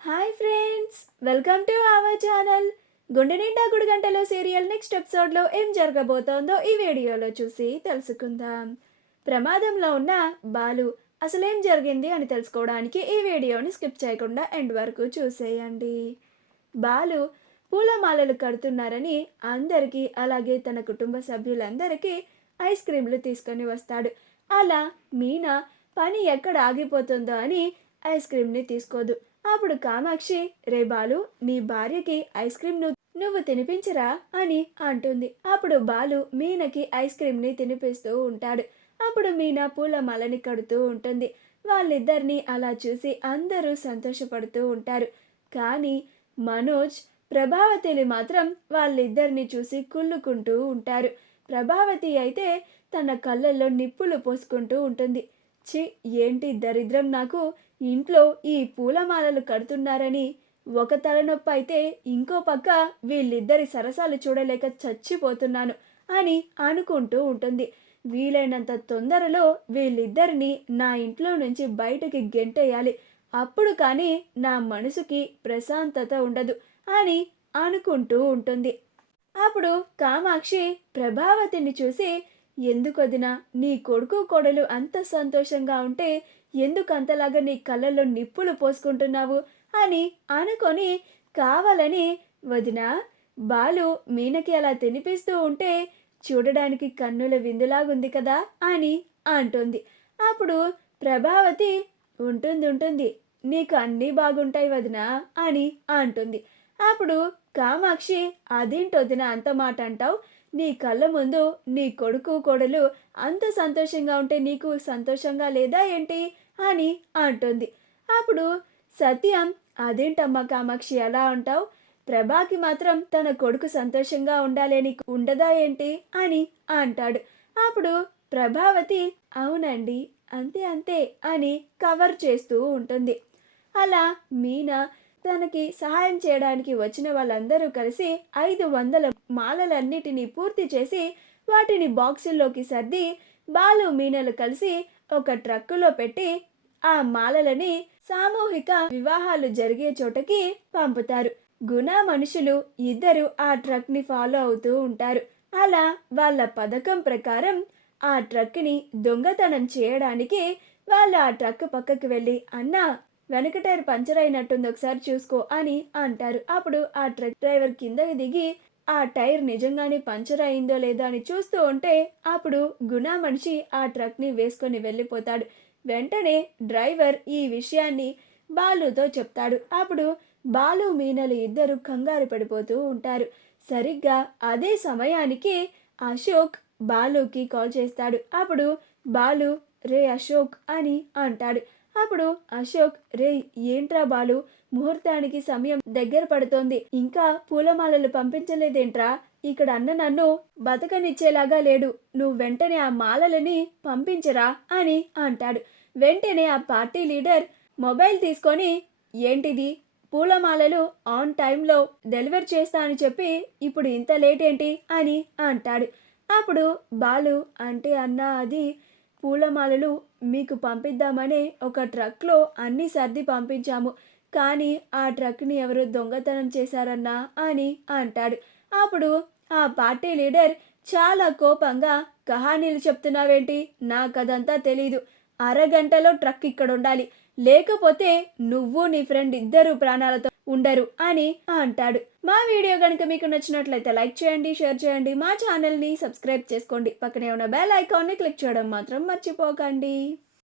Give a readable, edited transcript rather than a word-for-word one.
Hi friends, welcome to our channel. గుండె నిండా గుడి గంటలో సీరియల్ నెక్స్ట్ ఎపిసోడ్లో ఏం జరగబోతోందో ఈ వీడియోలో చూసి తెలుసుకుందాం. ప్రమాదంలో ఉన్న బాలు అసలేం జరిగింది అని తెలుసుకోవడానికి ఈ వీడియోని స్కిప్ చేయకుండా ఎండ్ వరకు చూసేయండి. బాలు పూలమాలలు కడుతున్నారని అందరికీ, అలాగే తన కుటుంబ సభ్యులందరికీ ఐస్ క్రీంలు తీసుకొని వస్తాడు. అలా మీనా పని ఎక్కడ ఆగిపోతుందో అని ఐస్ క్రీమ్ని తీసుకోదు. అప్పుడు కామాక్షి, రే బాలు, నీ భార్యకి ఐస్ క్రీమ్ నువ్వు తినిపించరా అని అంటుంది. అప్పుడు బాలు మీనకి ఐస్ క్రీమ్ని తినిపిస్తూ ఉంటాడు. అప్పుడు మీనా పూలమాలని కడుతూ ఉంటుంది. వాళ్ళిద్దరినీ అలా చూసి అందరూ సంతోషపడుతూ ఉంటారు. కానీ మనోజ్, ప్రభావతిని మాత్రం వాళ్ళిద్దరిని చూసి కుళ్ళుకుంటూ ఉంటారు. ప్రభావతి అయితే తన కళ్ళల్లో నిప్పులు పోసుకుంటూ ఉంటుంది. చి, ఏంటి దరిద్రం నాకు, ఇంట్లో ఈ పూలమాలలు కడుతున్నారని ఒక తలనొప్పి అయితే ఇంకో పక్క వీళ్ళిద్దరి సరసాలు చూడలేక చచ్చిపోతున్నాను అని అనుకుంటూ ఉంటుంది. వీలైనంత తొందరలో వీళ్ళిద్దరిని నా ఇంట్లో నుంచి బయటకి గెంటేయాలి, అప్పుడు కానీ నా మనసుకి ప్రశాంతత ఉండదు అని అనుకుంటూ ఉంటుంది. అప్పుడు కామాక్షి ప్రభావతిని చూసి, ఎందుకొదినా, నీ కొడుకు కోడలు అంత సంతోషంగా ఉంటే ఎందుకు అంతలాగా నీ కళ్ళల్లో నిప్పులు పోసుకుంటున్నావు అని అనుకొని, కావాలని వదినా, బాలు మీనకి అలా తినిపిస్తూ ఉంటే చూడడానికి కన్నుల విందులాగుంది కదా అని అంటుంది. అప్పుడు ప్రభావతి, ఉంటుంది, నీకు అన్నీ బాగుంటాయి వదినా అని అంటుంది. అప్పుడు కామాక్షి, అదేంటొదిన అంత మాట అంటావు, నీ కళ్ళ ముందు నీ కొడుకు కోడలు అంత సంతోషంగా ఉంటే నీకు సంతోషంగా లేదా ఏంటి అని అంటుంది. అప్పుడు సత్యం, అదేంటమ్మా కామాక్షి అలా అంటావు, ప్రభాకి మాత్రం తన కొడుకు సంతోషంగా ఉండాలని ఉండదా ఏంటి అని అంటాడు. అప్పుడు ప్రభావతి, అవునండి, అంతే అంతే అని కవర్ చేస్తూ ఉంటుంది. అలా మీనా తనకి సహాయం చేయడానికి వచ్చిన వాళ్ళందరూ కలిసి 500 మాలలన్నిటినీ పూర్తి చేసి వాటిని బాక్సుల్లోకి సర్ది బాలు మీనలు కలిసి ఒక ట్రక్కులో పెట్టి ఆ మాలలని సామూహిక వివాహాలు జరిగే చోటకి పంపుతారు. గుణ మనుషులు ఇద్దరు ఆ ట్రక్ని ఫాలో అవుతూ ఉంటారు. అలా వాళ్ళ పథకం ప్రకారం ఆ ట్రక్ని దొంగతనం చేయడానికి వాళ్ళు ఆ ట్రక్ పక్కకి వెళ్ళి, అన్నా, వెనక టైర్ పంచర్ అయినట్టుంది, ఒకసారి చూసుకో అని అంటారు. అప్పుడు ఆ ట్రక్ డ్రైవర్ కిందకి దిగి ఆ టైర్ నిజంగానే పంచర్ అయిందో లేదో అని చూస్తూ ఉంటే అప్పుడు గుణ మనిషి ఆ ట్రక్ని వేసుకొని వెళ్ళిపోతాడు. వెంటనే డ్రైవర్ ఈ విషయాన్ని బాలుతో చెప్తాడు. అప్పుడు బాలు మీనలు ఇద్దరు కంగారు పడిపోతూ ఉంటారు. సరిగ్గా అదే సమయానికి అశోక్ బాలుకి కాల్ చేస్తాడు. అప్పుడు బాలు, రే అశోక్ అని అంటాడు. అప్పుడు అశోక్, రే ఏంట్రా బాలు, ముహూర్తానికి సమయం దగ్గర పడుతోంది, ఇంకా పూలమాలలు పంపించలేదేంట్రా, ఇక్కడ అన్న నన్ను బతకనిచ్చేలాగా లేడు, నువ్వు వెంటనే ఆ మాలలని పంపించరా అని అంటాడు. వెంటనే ఆ పార్టీ లీడర్ మొబైల్ తీసుకొని, ఏంటిది, పూలమాలలు ఆన్ టైంలో డెలివర్ చేస్తా అని చెప్పి ఇప్పుడు ఇంత లేట్ ఏంటి అని అంటాడు. అప్పుడు బాలు, అంటే అన్న, అది పూలమాలలు మీకు పంపిద్దామని ఒక ట్రక్లో అన్నీ సర్ది పంపించాము, కానీ ఆ ట్రక్ని ఎవరు దొంగతనం చేశారన్నా అని అంటాడు. అప్పుడు ఆ పార్టీ లీడర్ చాలా కోపంగా, కహానీలు చెప్తున్నావేంటి, నాకదంతా తెలీదు, అరగంటలో ట్రక్ ఇక్కడ ఉండాలి, లేకపోతే నువ్వు నీ ఫ్రెండ్ ఇద్దరు ప్రాణాలతో ఉండరు అని అంటాడు. మా వీడియో కనుక మీకు నచ్చినట్లయితే లైక్ చేయండి, షేర్ చేయండి, మా ఛానల్ని సబ్స్క్రైబ్ చేసుకోండి, పక్కనే ఉన్న బెల్ ఐకాన్ని క్లిక్ చేయడం మాత్రం మర్చిపోకండి.